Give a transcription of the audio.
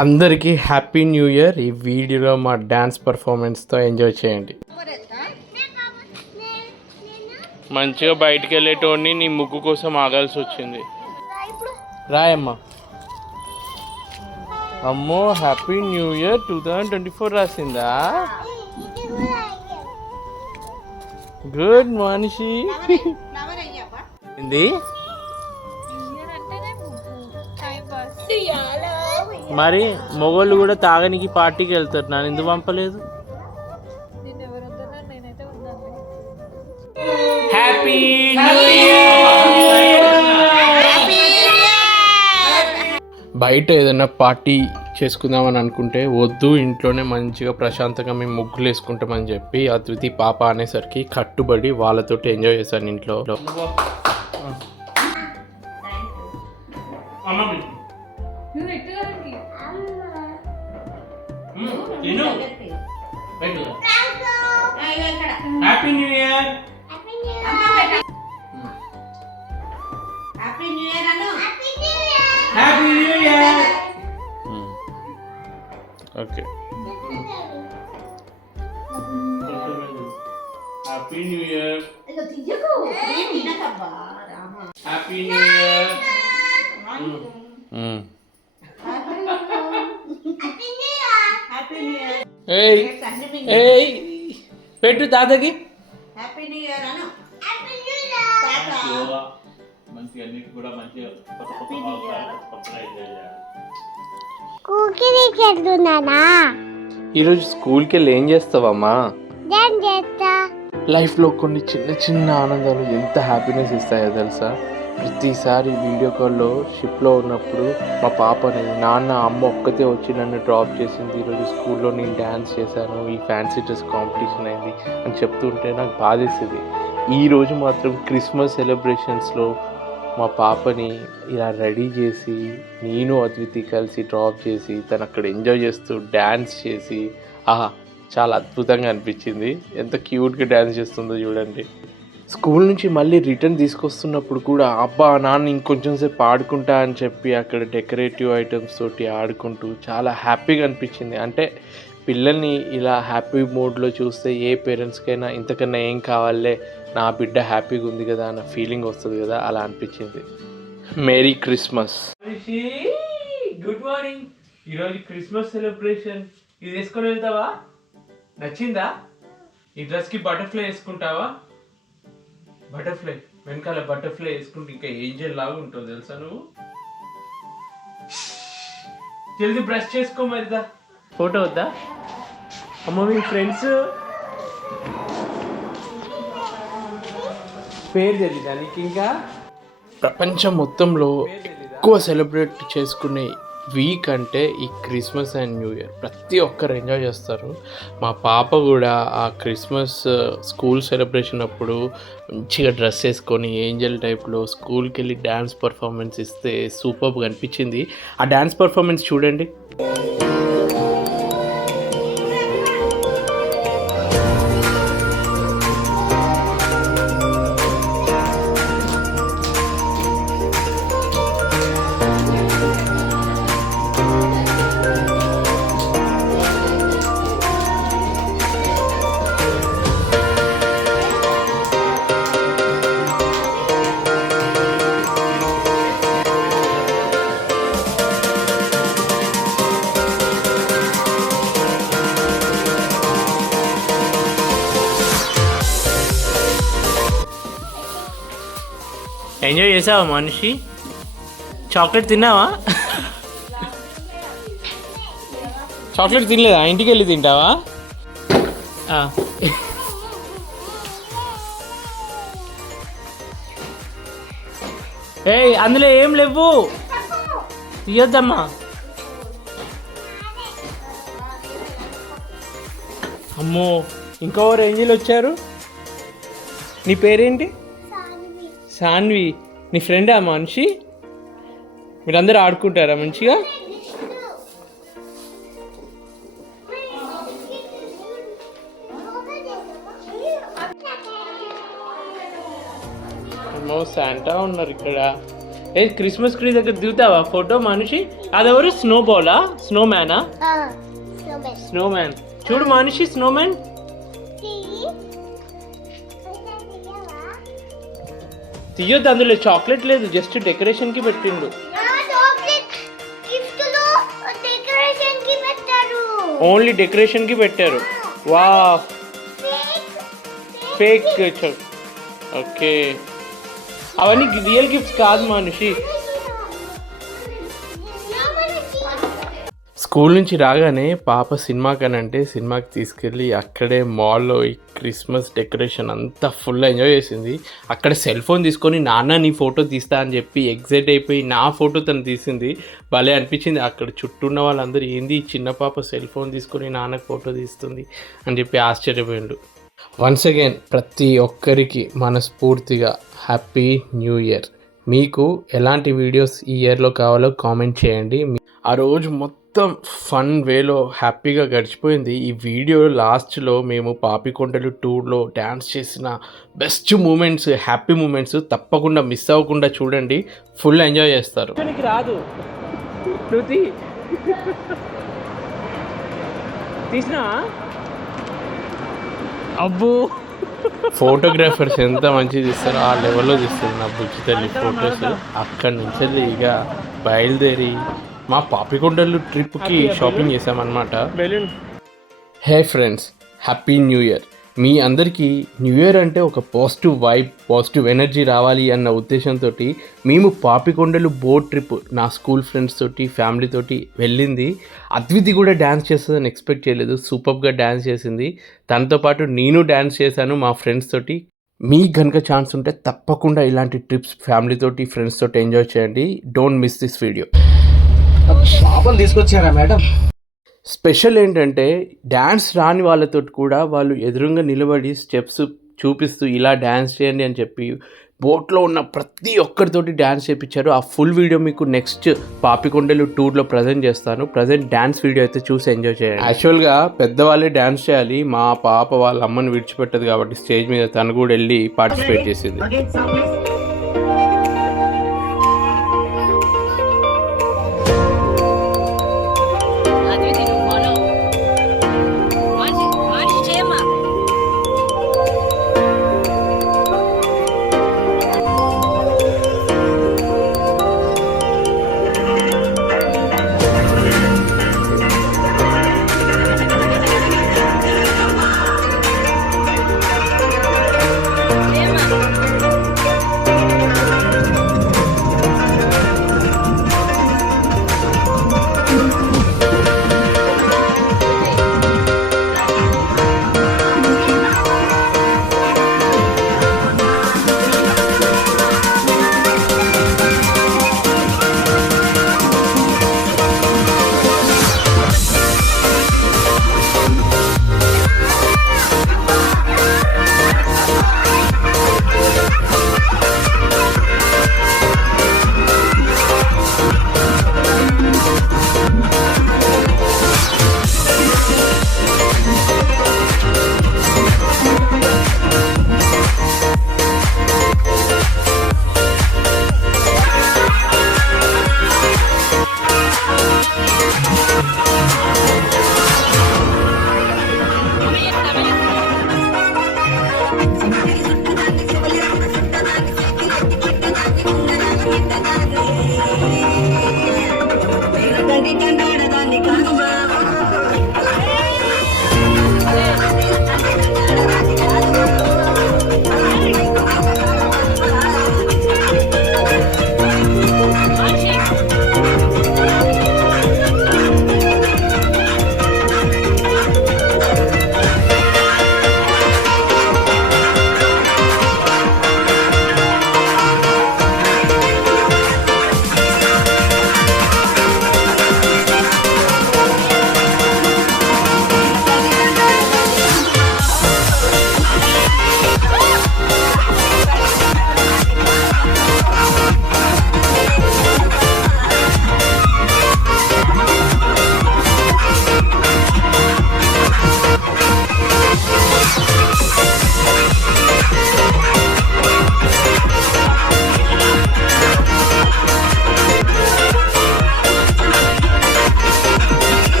అందరికీ happy new year. ఈ వీడియోలో మా డ్యాన్స్ పర్ఫార్మెన్స్తో ఎంజాయ్ చేయండి. మంచిగా బయటికి వెళ్ళేటోడిని నీ ముగ్గు కోసం ఆగాల్సి వచ్చింది. రాయమ్మా. అమ్మో హ్యాపీ న్యూ ఇయర్ 2024 రాసిందా? గుడ్ మనిషి. ఏంది మరి మొగోళ్ళు కూడా తాగనికి పార్టీకి వెళ్తారు, నన్ను ఎందుకు పంపలేదు? హ్యాపీ బయట ఏదైనా పార్టీ చేసుకుందామని అనుకుంటే వద్దు, ఇంట్లోనే మంచిగా ప్రశాంతంగా మేము ముగ్గులు వేసుకుంటామని చెప్పి అద్వితి పాప అనేసరికి కట్టుబడి వాళ్ళతోటి ఎంజాయ్ చేశాను ఇంట్లో. Happy new year. Happy new year అను. Happy new year. Okay. Happy new year. Happy new year. ఏయ్ ఏయ్ పెట్టు తాతకి. హ్యాపీ న్యూ ఇయర్ అను. Happy new year. మంచిగా అన్నిటి కూడా మంచిగా ఈరోజు స్కూల్కి వెళ్ళి ఏం చేస్తావమ్మా? లైఫ్లో కొన్ని చిన్న చిన్న ఆనందాలు ఎంత హ్యాపీనెస్ ఇస్తాయో తెలుసా? ప్రతిసారి వీడియో కాల్లో షిప్లో ఉన్నప్పుడు మా పాప అనేది నాన్న అమ్మ ఒక్కతే వచ్చి నన్ను డ్రాప్ చేసింది, ఈరోజు స్కూల్లో నేను డ్యాన్స్ చేశాను, ఈ ఫ్యాన్సీ డ్రెస్ కాంపిటీషన్ అయింది అని చెప్తుంటే నాకు బాధేస్తుంది. ఈరోజు మాత్రం క్రిస్మస్ సెలబ్రేషన్స్లో మా పాపని ఇలా రెడీ చేసి నేను అద్వితి కలిసి డ్రాప్ చేసి తను అక్కడ ఎంజాయ్ చేస్తూ డ్యాన్స్ చేసి చాలా అద్భుతంగా అనిపించింది. ఎంత క్యూట్గా డ్యాన్స్ చేస్తుందో చూడండి. స్కూల్ నుంచి మళ్ళీ రిటర్న్ తీసుకొస్తున్నప్పుడు కూడా అబ్బా నాన్న ఇంకొంచెం సేపు ఆడుకుంటా అని చెప్పి అక్కడ డెకరేటివ్ ఐటమ్స్ తోటి ఆడుకుంటూ చాలా హ్యాపీగా అనిపించింది. అంటే పిల్లల్ని ఇలా హ్యాపీ మూడ్లో చూస్తే ఏ పేరెంట్స్కైనా ఇంతకన్నా ఏం కావాలే, నా బిడ్డ హ్యాపీగా ఉంది కదా అన్న ఫీలింగ్ వస్తుంది కదా, అలా అనిపించింది. Merry Christmas. Good morning. ఈరోజు క్రిస్మస్ సెలబ్రేషన్. ఇది వేసుకొని వెళ్తావా? నచ్చిందా? ఈ డ్రెస్కి బటర్ఫ్లై వేసుకుంటావా? బటర్ఫ్లై వెనకాల బటర్ఫ్లై వేసుకుంటే ఇంకా ఏంజెల్ లాగా ఉంటుంది తెలుసా నువ్వు? జల్దీ బ్రష్ చేసుకో మరిదా. ఫోటో వద్దా? అమ్మ మీ ఫ్రెండ్స్ పేరు తెలీదా నీకు? ఇంకా ప్రపంచం మొత్తంలో ఎక్కువ సెలబ్రేట్ చేసుకునే వీక్ అంటే ఈ క్రిస్మస్ అండ్ న్యూ ఇయర్. ప్రతి ఒక్కరు ఎంజాయ్ చేస్తారు. మా పాప కూడా ఆ క్రిస్మస్ స్కూల్ సెలబ్రేషన్ అప్పుడు మంచిగా డ్రెస్ వేసుకొని ఏంజల్ టైప్లో స్కూల్కి వెళ్ళి డ్యాన్స్ పర్ఫార్మెన్స్ ఇస్తే సూపర్గా అనిపించింది. ఆ డ్యాన్స్ పర్ఫార్మెన్స్ చూడండి. ఎంజాయ్ చేసావా మనిషి? చాక్లెట్ తిన్నావా? చాక్లెట్ తినలేదా? ఇంటికి వెళ్ళి తింటావా? ఏయ్ అందులో ఏం లేవు, తీయొద్దమ్మా. అమ్మో ఇంకెవరు ఏంజెల్ వచ్చారు. నీ పేరేంటి? సాన్వి. నీ ఫ్రెండా మనిషి? మీరందరూ ఆడుకుంటారా మంచిగా? శాంటా ఉన్నారు ఇక్కడ. ఏ క్రిస్మస్ ట్రీ దగ్గర దిగుతావా ఫోటో మనిషి? అదెవరు? స్నో బాలా? స్నో మ్యానా? Snowman. చూడు మనిషి స్నో మ్యాన్. తీయొద్దు, అందులో చాక్లెట్ లేదు, జస్ట్ డెకరేషన్ కి పెట్టిండు. ఓన్లీ డెకరేషన్ కి పెట్టారు. వా ఫేక్. ఓకే, అవన్నీ రియల్ గిఫ్ట్స్ కాదు మనిషి. స్కూల్ నుంచి రాగానే పాప సినిమాకనంటే సినిమాకి తీసుకెళ్ళి అక్కడే మాల్లో ఈ క్రిస్మస్ డెకరేషన్ అంతా ఫుల్ ఎంజాయ్ చేసింది. అక్కడ సెల్ ఫోన్ తీసుకొని నాన్న నీ ఫోటో తీస్తా అని చెప్పి ఎగ్జైట్ అయిపోయి నా ఫోటో తను తీసింది. భలే అనిపించింది. అక్కడ చుట్టూ ఉన్న వాళ్ళందరూ ఏంది చిన్న పాప సెల్ ఫోన్ తీసుకొని నాన్నకు ఫోటో తీస్తుంది అని చెప్పి ఆశ్చర్యపోయిండు. వన్స్ అగైన్ ప్రతి ఒక్కరికి మనస్ఫూర్తిగా హ్యాపీ న్యూ ఇయర్. మీకు ఎలాంటి వీడియోస్ ఈ ఇయర్లో కావాలో కామెంట్ చేయండి. ఆ రోజు మొత్తం ఫన్ వేలో హ్యాపీగా గడిచిపోయింది. ఈ వీడియో లాస్ట్లో మేము పాపికొండలు టూర్లో డ్యాన్స్ చేసిన బెస్ట్ మూమెంట్స్, హ్యాపీ మూమెంట్స్ తప్పకుండా మిస్ అవ్వకుండా చూడండి. ఫుల్ ఎంజాయ్ చేస్తారు. రాదు తీసినా అబ్బో, ఫోటోగ్రాఫర్స్ ఎంత మంచిగా తీస్తారో ఆ లెవెల్లో తీస్తారు నా బుజ్జి తల్లి ఫొటోస్. అక్కడి నుంచి ఇక బయలుదేరి మా పాపికొండలు ట్రిప్కి షాపింగ్ చేసామన్నమాట. Hey friends, happy new year. మీ అందరికీ న్యూ ఇయర్ అంటే ఒక పాజిటివ్ వైబ్, పాజిటివ్ ఎనర్జీ రావాలి అన్న ఉద్దేశంతో మేము పాపికొండలు బోట్ ట్రిప్ నా స్కూల్ ఫ్రెండ్స్ తోటి ఫ్యామిలీ తోటి వెళ్ళింది. అద్వితి కూడా డ్యాన్స్ చేస్తుందని ఎక్స్పెక్ట్ చేయలేదు. సూపర్గా డ్యాన్స్ చేసింది. తనతో పాటు నేను డ్యాన్స్ చేశాను మా ఫ్రెండ్స్ తోటి. మీకు కనుక ఛాన్స్ ఉంటే తప్పకుండా ఇలాంటి ట్రిప్స్ ఫ్యామిలీ తోటి ఫ్రెండ్స్ తోటి ఎంజాయ్ చేయండి. Don't miss this video. తీసుకొచ్చారా మేడం? స్పెషల్ ఏంటంటే డ్యాన్స్ రాని వాళ్ళతో కూడా వాళ్ళు ఎదురుగా నిలబడి స్టెప్స్ చూపిస్తూ ఇలా డ్యాన్స్ చేయండి అని చెప్పి బోట్లో ఉన్న ప్రతి ఒక్కరితోటి డ్యాన్స్ చేయించారు. ఆ ఫుల్ వీడియో మీకు నెక్స్ట్ పాపికొండలు టూర్లో ప్రజెంట్ చేస్తాను. ప్రజెంట్ డ్యాన్స్ వీడియో అయితే చూసి ఎంజాయ్ చేయండి. యాక్చువల్గా పెద్దవాళ్ళే డ్యాన్స్ చేయాలి. మా పాప వాళ్ళ అమ్మని విడిచిపెట్టదు కాబట్టి స్టేజ్ మీద తను కూడా వెళ్ళి పార్టిసిపేట్ చేసింది.